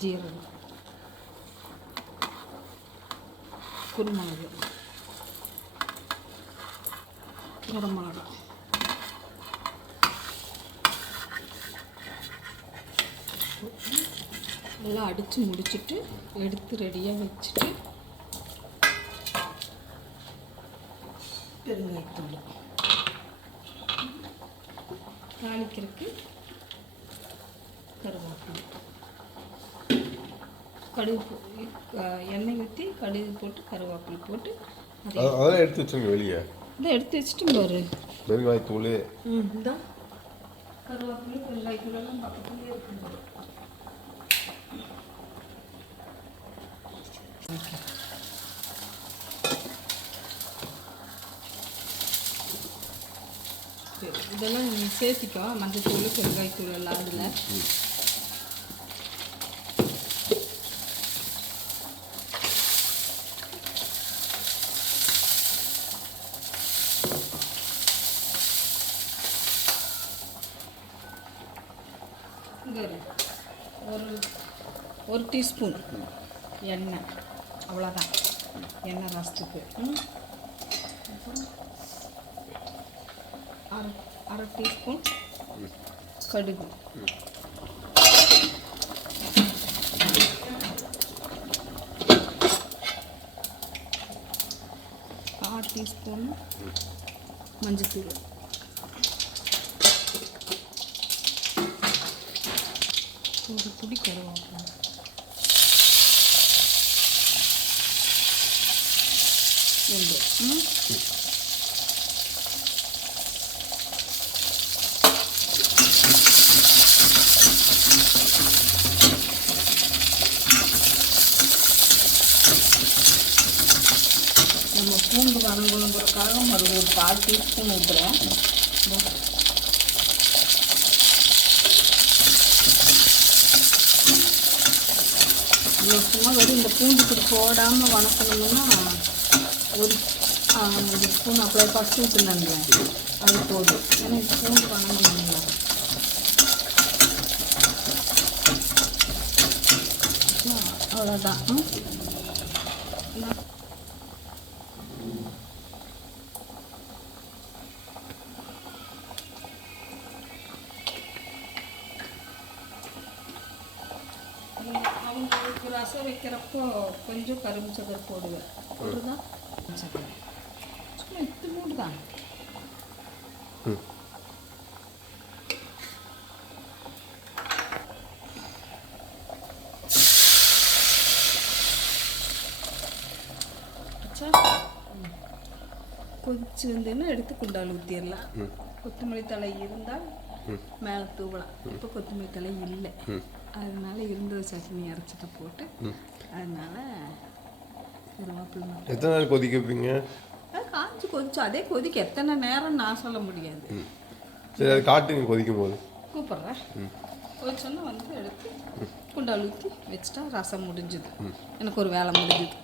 ஜீரகம், குருமிளகு, கரம் மிளகா, எல்லாம் அடித்து முடிச்சுட்டு எடுத்து ரெடியாக வச்சுட்டு பெருங்காயத்தூள் தாளிக்கிறதுக்கு கருவேப்பிலை, கடுகு எண்ணெய் ஊற்றி கடுகு போட்டு கருவேப்பிலை போட்டு அதெல்லாம் எடுத்து வச்சுருங்க வெளியே. இதை எடுத்து வச்சுட்டு பாரு பெருங்காயத்தூள். இந்த கருவேப்பிலை பெருங்காயத்தூளெல்லாம் பக்கத்துலேயே இருக்குங்க. இதெல்லாம் நீ சேர்த்திக்கோ, மஞ்சத்தூள் பெருங்காயத்தூள் எல்லாம் அதில். ஒரு டீஸ்பூன் எண்ணெய், அவ்வளோதான் எண்ணெய் ரசத்துக்கு. அரை டீஸ்பூன் கடுகு, 1/4 டீஸ்பூன் மஞ்சத்தூள், ஒரு துடி கருவேப்பிலை, நம்ம பூண்டு வதங்கணுங்கிறதுக்காக மறுபடியும் ஒரு 1/4 டீஸ்பூன் ஊற்றுறேன். சும்மா வெறும் இந்த பூண்டு இப்படி போடாமல் வணக்கணும்னா ஒரு ஸ்பூன் அப்படியே ஃபஸ்ட்டு ஊற்றுனாங்க அது போதும். ஏன்னா இது பூண்டு வணங்கணுங்களா. அவ்வளோதான். அவங்களுக்கு ரசம் வைக்கிறப்போ கொஞ்சம் கரும்பு சக்கரை போடுவேன். போடுதான் சக்கரை சும்மா இத்தனோடு தான். கொதிச்சு வந்துன்னு எடுத்து குண்டால் ஊற்றிடலாம். கொத்தமல்லி தழை இருந்தால் மேலே தூவலாம். இப்போ கொத்தமல்லி தழை இல்லை, அதனால இருந்த சட்னி அரைச்சிட்டு போட்டு அதனால கருவேப்பிலை. எத்தனை நாள் கொதிக்க வைப்பீங்க? காய்ச்சி கொதிச்சு அதே கொதிக்க எத்தனை நேரம் நான் சொல்ல முடியாது. சரி, அது காட்டுங்க கொதிக்கும் போது. கூப்பிட்றேன். கொதிச்சோன்னா வந்து எடுத்து குண்டால் ஊற்றி வச்சுட்டா ரசம் முடிஞ்சுது. எனக்கு ஒரு வேலை முடிஞ்சுது.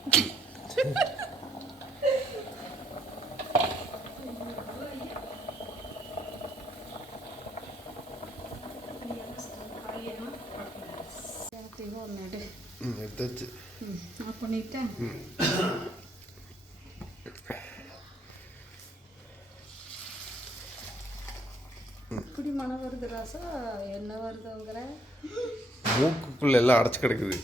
எடுத்தாச்சு. ஆஃப் பண்ணிட்டேன். இப்படி மனம் வருது ரசம், என்ன வருதுங்கிற மூக்குக்குள்ள எல்லாம் அடைச்சு கிடக்குது.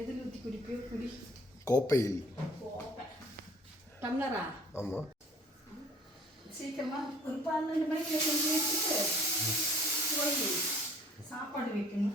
எதில் ஊற்றி குடிப்பியோ குடி. கோப்பையில். டம்ளரா? ஆமாம். சீக்கிரமாக ஒரு 12 மணிக்கு செஞ்சு வச்சுட்டு போய் சாப்பாடு வைக்கணும்.